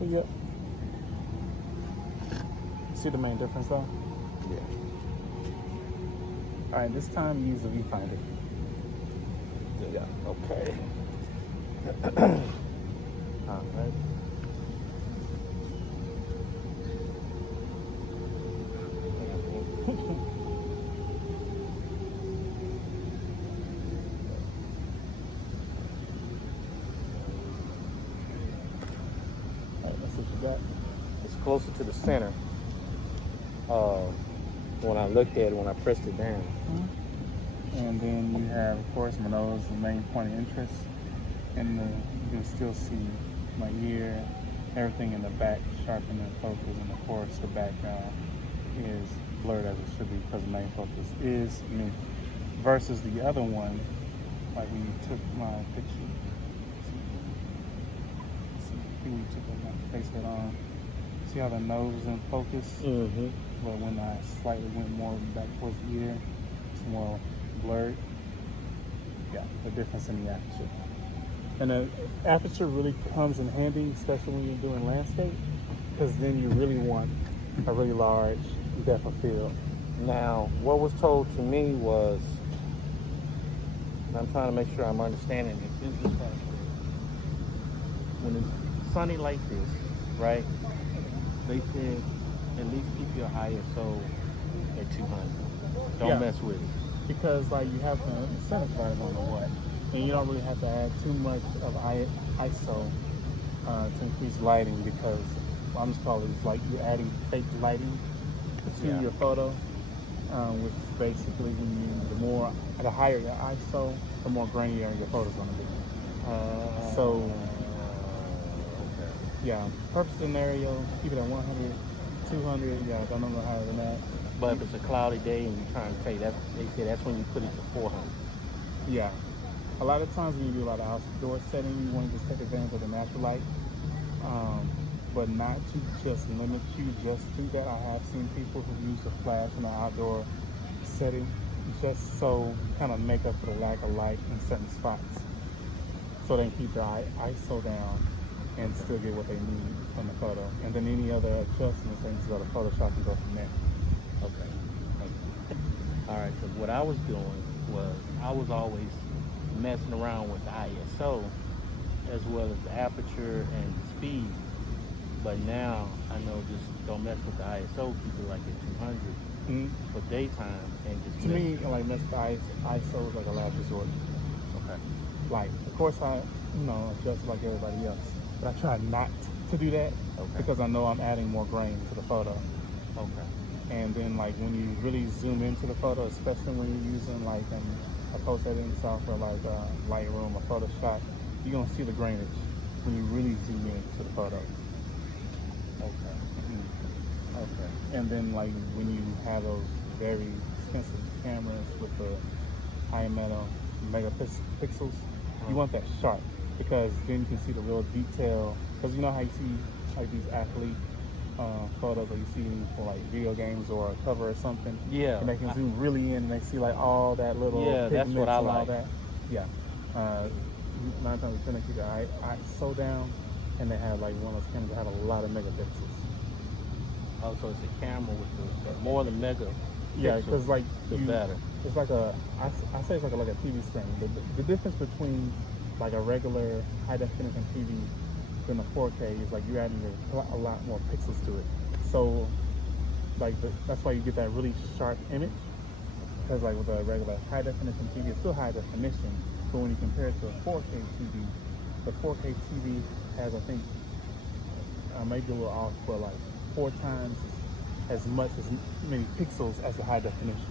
So yep. See the main difference though? Yeah. Alright, this time use the viewfinder. Yeah. Okay. Alright. Alright, that's what you got. It's closer to the center. When I looked at it, when I pressed it down. And then you have, of course, my nose, the main point of interest. And you can still see my ear, everything in the back sharpened and focused. And of course, the background is blurred as it should be because the main focus is me. Versus the other one, like when you took my picture. See when you took my face head on. See how the nose is in focus? Mm-hmm. But when I slightly went more back towards the ear, it's more blurred. Yeah, the difference in the aperture. And the aperture really comes in handy, especially when you're doing landscape, because then you really want a really large depth of field. Now, what was told to me was, and I'm trying to make sure I'm understanding it. This is like when it's sunny like this, right? They said at least keep your ISO at 200. Don't Yeah. mess with it. Because like you have the settings right on the what, and you don't really have to add too much of ISO to increase lighting, because I'm just calling it like you're adding fake lighting to your photo, which is basically when the higher your ISO, the more grainier your photo's gonna be. So yeah, perfect scenario, keep it at 100, 200, yeah, don't know higher than that. But if it's a cloudy day and you're trying to take that, they say that's when you put it to 400. Yeah. A lot of times when you do a lot of outdoor setting, you want to just take advantage of the natural light, but not to just limit you just to that. I have seen people who use the flash in an outdoor setting just so kind of make up for the lack of light in certain spots, so they can keep their ISO down and still get what they need from the photo. And then any other adjustments, they can just go to Photoshop and go from there. Okay. All right. So what I was doing was I was always messing around with the ISO as well as the aperture and the speed. But now I know just don't mess with the ISO. Keep it like at 200 for daytime and just. To me, like mess with ISO is like a last resort. Okay. Like, of course, I adjust like everybody else, but I try not to do that because I know I'm adding more grain to the photo. Okay. And then like when you really zoom into the photo, especially when you're using like a post editing software like Lightroom or Photoshop, you're gonna see the grainage when you really zoom into the photo. Okay. Okay. And then like when you have those very expensive cameras with the high megapixels, you want that sharp, because then you can see the real detail. Because you know how you see like these athlete photos that you see for like video games or a cover or something. Yeah. And they can zoom really in and they see like all that little that's what I and all like. that. Yeah. 9 times out of 10 they keep their ISO down, and they have like one of those cameras that have a lot of megapixels. Oh, so it's a camera with the more the mega. Yeah, because like the better. It's like I say it's like a TV screen. The difference between like a regular high definition TV than a 4K is like you're adding a lot more pixels to it. So like that's why you get that really sharp image. Because like with a regular high definition TV, it's still high definition, but when you compare it to a 4K TV, the 4K TV has, I think, maybe a little off, but like 4 times as many pixels as the high definition.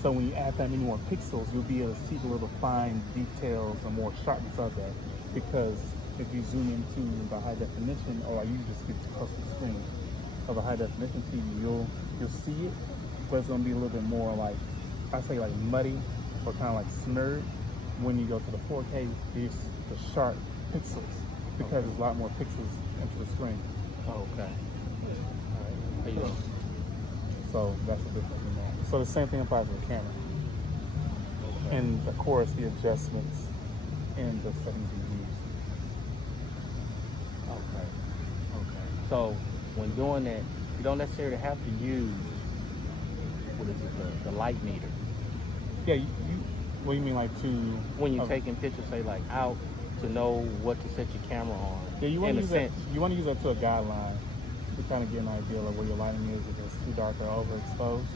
So when you add that many more pixels, you'll be able to see the little fine details and more sharpness of that. Because if you zoom into the high definition, or you just get close to the screen of a high definition TV, you'll see it, but it's gonna be a little bit more like, I say like muddy or kind of like slurred. When you go to the 4K, there's the sharp pixels, because there's a lot more pixels into the screen. Oh, okay. All right. So that's the difference in that. So the same thing applies to the camera. Okay. And of course the adjustments and the settings you use. Okay. Okay. So when doing that, you don't necessarily have to use what is it, the light meter. Yeah, what do you mean, like to? When you're oh, taking pictures, say like out, to know what to set your camera on. Yeah, you want in to a use sense. that. You want to use that to a guideline to kind of get an idea of where your lighting is, if it's too dark or overexposed.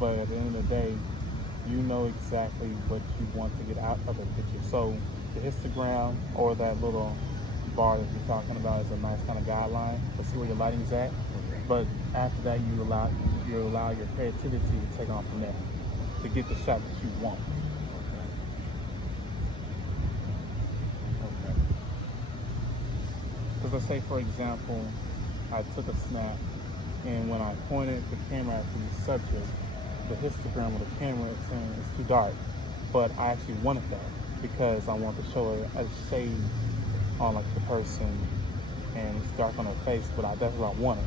But at the end of the day, you know exactly what you want to get out of a picture. So the histogram or that little bar that you're talking about is a nice kind of guideline to see where your lighting's at. But after that, you allow your creativity to take off from there to get the shot that you want. Okay. Because let's say, for example, I took a snap, and when I pointed the camera at the subject, the histogram of the camera is saying it's too dark. But I actually wanted that because I want to show a shade on like the person, and it's dark on her face, but that's what I wanted.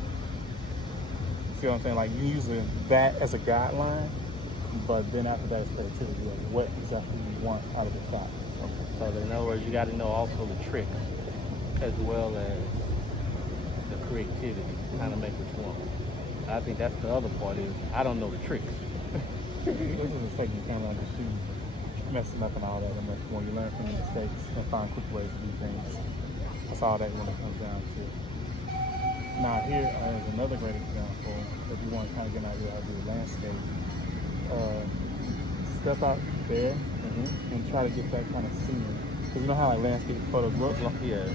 See what I'm saying? Like, you using that as a guideline, but then after that, it's creativity. Like, what exactly you want out of the shot. Okay. So in other words, you got to know also the tricks as well as the creativity to kind of make what you want. I think that's the other part is I don't know the tricks. This is a second camera to shoot, messing up and all that. And that's when you learn from your mistakes and find quick ways to do things. That's all that when it comes down to. Now here is another great example. If you want to kind of get an idea how to do a landscape, step out there and try to get that kind of scenery. Because you know how like landscape photos look? Yeah.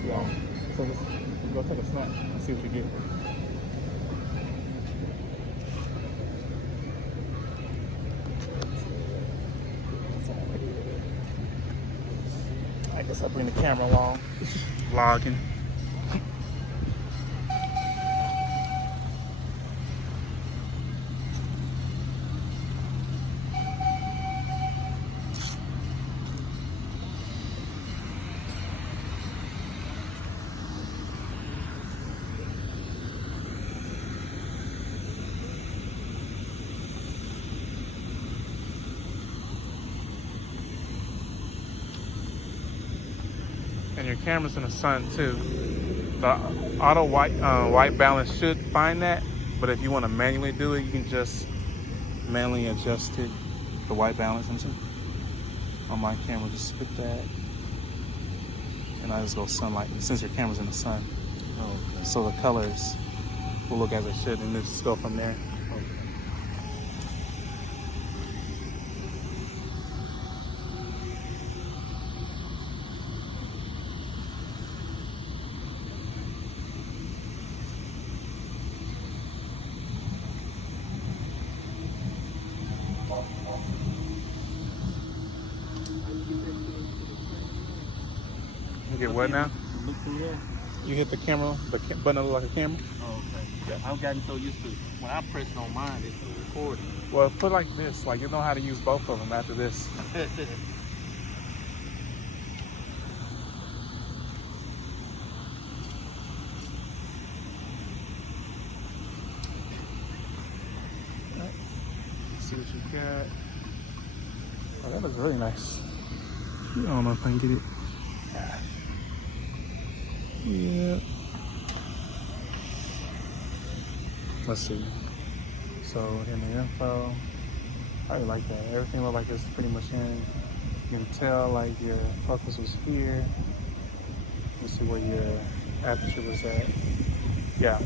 So just go take a snap and see what you get. I guess I bring the camera along, vlogging. And your camera's in the sun too. The auto white balance should find that, but if you want to manually do it, you can just manually adjust it, the white balance into. On my camera, just hit that, and I just go sunlight. Since your camera's in the sun, Okay. so the colors will look as it should, and then just go from there. You get what now? Look through there. You hit the camera, the button that look like a camera. Oh, okay. I've gotten so used to when I press it on mine, it's recording. Well, put like this, like you know how to use both of them after this. See what you got. Oh, that looks really nice. I don't know if I can get it. Yeah. Let's see. So in the info, I really like that. Everything look like it's pretty much in. You can tell like your focus was here. Let's see where your aperture was at. Yeah,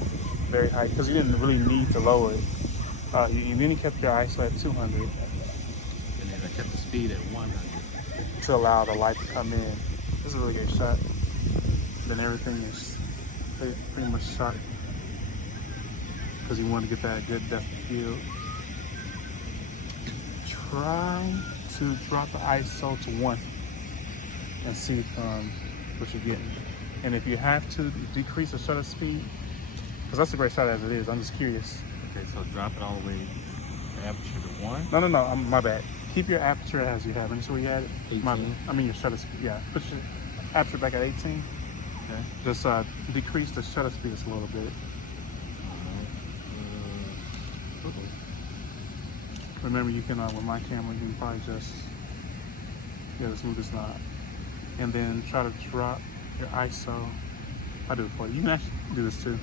very high because you didn't really need to lower it. You then kept your ISO at 200 And then I kept the speed at 100. to allow the light to come in. This is a really good shot. Then everything is pretty much shot because you want to get that good depth of field. Try to drop the ISO to 1 and see what you're getting. And if you have to decrease the shutter speed, because that's a great shot as it is, I'm just curious. Okay, so drop it all the way, the aperture to 1. No, my bad. Keep your aperture as you have. And so you had it. 18. I mean your shutter speed. Yeah, put your aperture back at 18. Okay. Just decrease the shutter speed just a little bit. Remember, you can with my camera, you can probably just move this knob, and then try to drop your ISO I'll do it for you. You can actually do this too.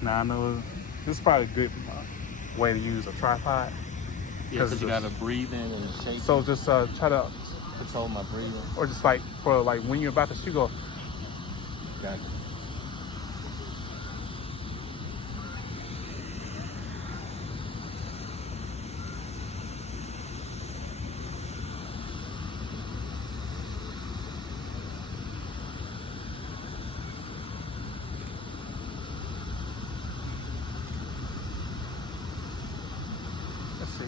Now I know this is probably a good way to use a tripod. Yeah, because you got to breathe in and shake. So just try to control my breathing. Or just like for like when you're about to shoot, go. Got you. Let's see.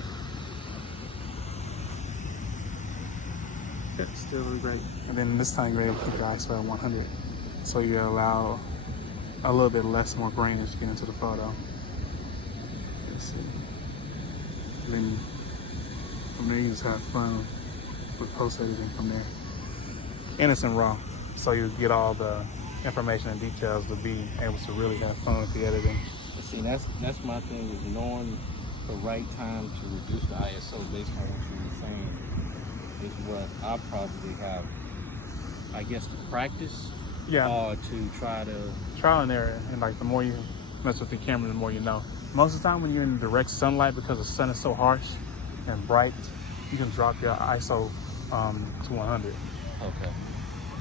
It's still really great. And then this time you're able to keep your ISO at 100. So you allow a little bit less, more grainage to get into the photo. Let's see. And then from there you just have fun with post editing from there. And it's in RAW. So you get all the information and details to be able to really have fun with the editing. See, that's my thing, is knowing the right time to reduce the ISO based on what you were saying is what I probably have, I guess, to practice. Yeah. Or to try to trial and error, and like the more you mess with the camera, the more you know. Most of the time when you're in direct sunlight, because the sun is so harsh and bright, you can drop your ISO to 100. Okay.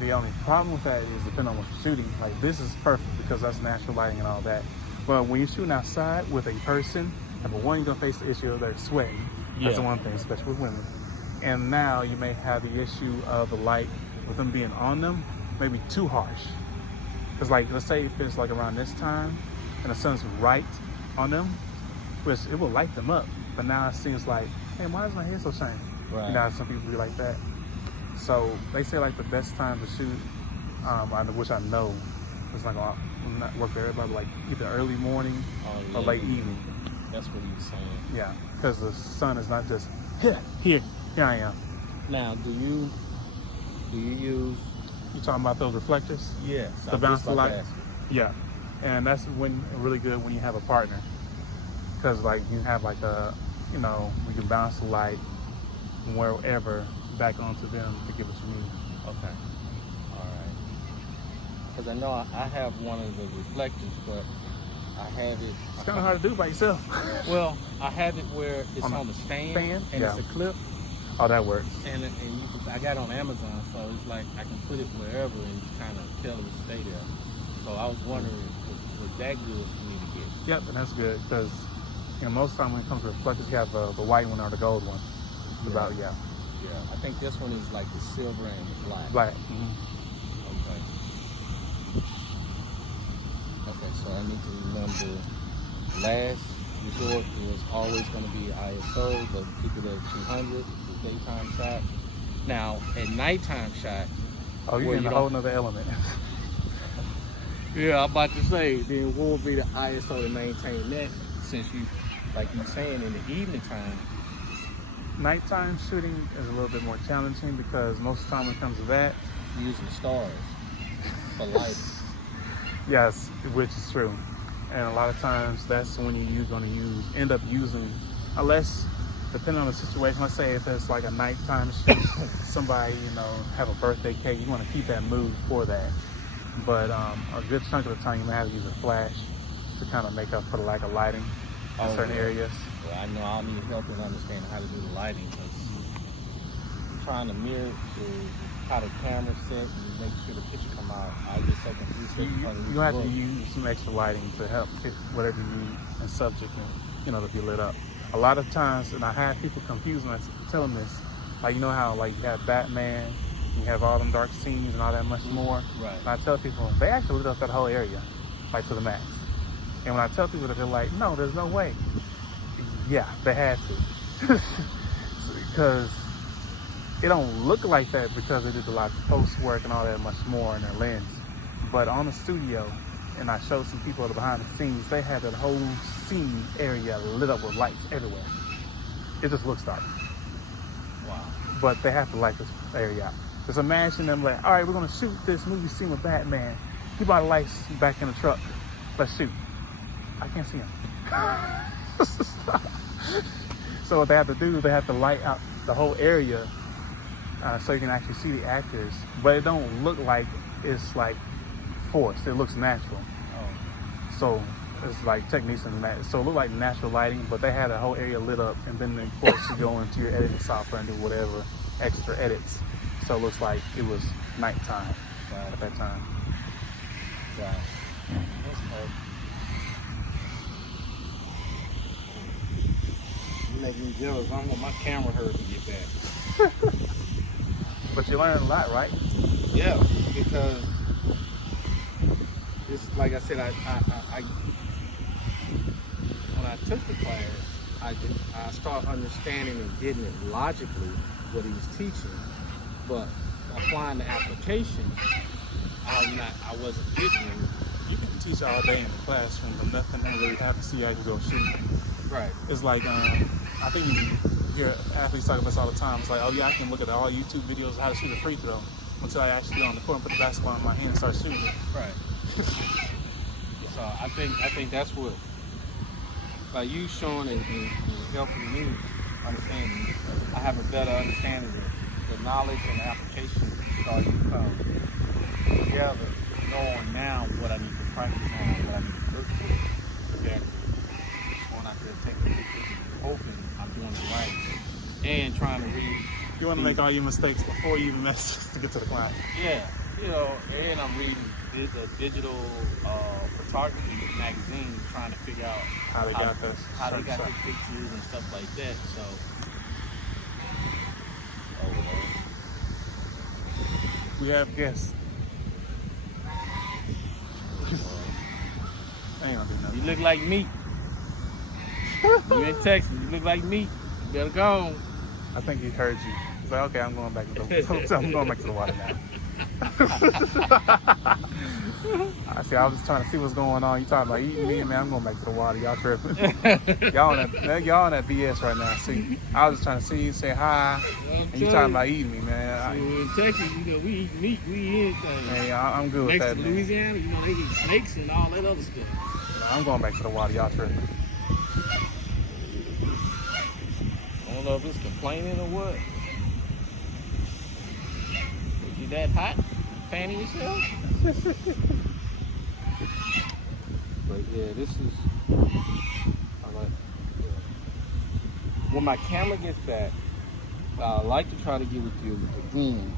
The only problem with that is depending on what you're shooting. Like this is perfect because that's natural lighting and all that. But when you're shooting outside with a person, number one, you're gonna face the issue of their sweating. That's the one thing, especially with women. And now you may have the issue of the light with them being on them, maybe too harsh. Because like, let's say if it's like around this time and the sun's right on them, which it will light them up. But now it seems like, hey, why is my hair so shiny? Right. You know, some people be like that. So they say like the best time to shoot, which I know it's not gonna work for everybody, like either early morning or late evening. That's what he was saying. Yeah, because the sun is not just here I am. Now, do you use? You talking about those reflectors? Yes. The bounce light? Yeah, and that's when really good when you have a partner, because like you have like a, you know, we can bounce the light from wherever back onto them to get what you need. Okay. All right. Because I know I have one of the reflectors, but I have it. It's kind of hard to do by yourself. Well, I have it where it's on the stand and yeah. it's a clip. Oh, that works. And you can, I got it on Amazon, so it's like I can put it wherever and kind of tell it to stay there. So I was wondering, was that good for me to get? Yep, and that's good because, you know, most of the time when it comes to reflectors, you have the white one or the gold one. Yeah. Yeah, I think this one is like the silver and the black. Black. Okay. Okay, so I need to remember last resort is always going to be ISO, but keep it at 200, the daytime shot. Now, at nighttime shot, oh, you're in a whole nother element. Yeah, I'm about to say, then what would be the ISO to maintain that, since you, like you saying, in the evening time? Nighttime shooting is a little bit more challenging because most of the time when it comes to that, Using stars for lighting. yes, which is true. And a lot of times that's when you're going to end up using, unless, depending on the situation, let's say if it's like a nighttime shoot, somebody, you know, have a birthday cake, you want to keep that mood for that. But a good chunk of the time you may have to use a flash to kind of make up for the lack of lighting in certain areas. Well, I know I'll need help in understanding how to do the lighting, because I'm trying to mirror to how the camera set and make sure the picture come out. I get so confused. You have to use some extra lighting to help fit whatever you need and subject, you know, to be lit up. A lot of times, and I have people confused when I tell them this, like, you know how like you have Batman, you have all them dark scenes and all that much more. Right. And I tell people, they actually lit up that whole area, like to the max. And when I tell people that, they're like, no, there's no way. Yeah, they had to. Because it don't look like that because they did a lot of post work and all that much more in their lens. But on the studio, and I showed some people behind the scenes, they had that whole scene area lit up with lights everywhere. It just looks dark. Wow. But they have to light this area out. Just imagine them like, all right, we're gonna shoot this movie scene with Batman. Keep our lights back in the truck. Let's shoot. I can't see him. So what they have to do, they have to light out the whole area so you can actually see the actors, but it don't look like it's like forced. It looks natural. Oh, So it's like techniques and that. So it looked like natural lighting, but they had a whole area lit up, and then of course you go into your editing software and do whatever extra edits. So it looks like it was nighttime at that time. right. That's dope. You make me jealous. I want my camera herd to get back. But you learn a lot, right? Yeah, because it's like I said, I when I took the class, I started understanding and getting it logically what he was teaching, but applying the application, I wasn't getting it. You can teach all day in the classroom, but nothing really happens. See how you go shoot. Right. It's like I think you hear athletes talk about this all the time. It's like, oh yeah, I can look at all YouTube videos of how to shoot a free throw until I actually get on the court and put the basketball in my hand and start shooting it. Right. So I think that's what, like you showing and helping me understanding. I have a better understanding of the knowledge and the application starting to come together, knowing now what I need to practice on, what I need to look for. Yeah. Going out there taking pictures and hoping I'm doing it right. And trying to read. You want to make all your mistakes before you even mess to get to the climb. Yeah, and I'm reading the digital photography magazines, trying to figure out How they got this. how they got the pictures and stuff like that. So, We have guests. I ain't gonna do nothing. you look like meat. You in Texas, you look like meat. You better go. I think he heard you. He's like, okay, I'm going back to the I'm going back to the water now. I see. I was just trying to see what's going on. You talking about eating me, man? I'm going back to the water. Y'all tripping? y'all on that BS right now. See, I was just trying to see you, say hi, and you talking about eating me, man. In Texas, we eat meat, we eat anything. Hey, I'm good with Next that, to man. Louisiana, they eat snakes and all that other stuff. I'm going back to the water. Y'all tripping? I don't know if it's complaining or what. Is you that hot? Fanning yourself? But yeah, this is. I like. When my camera gets back, I like to try to get with you again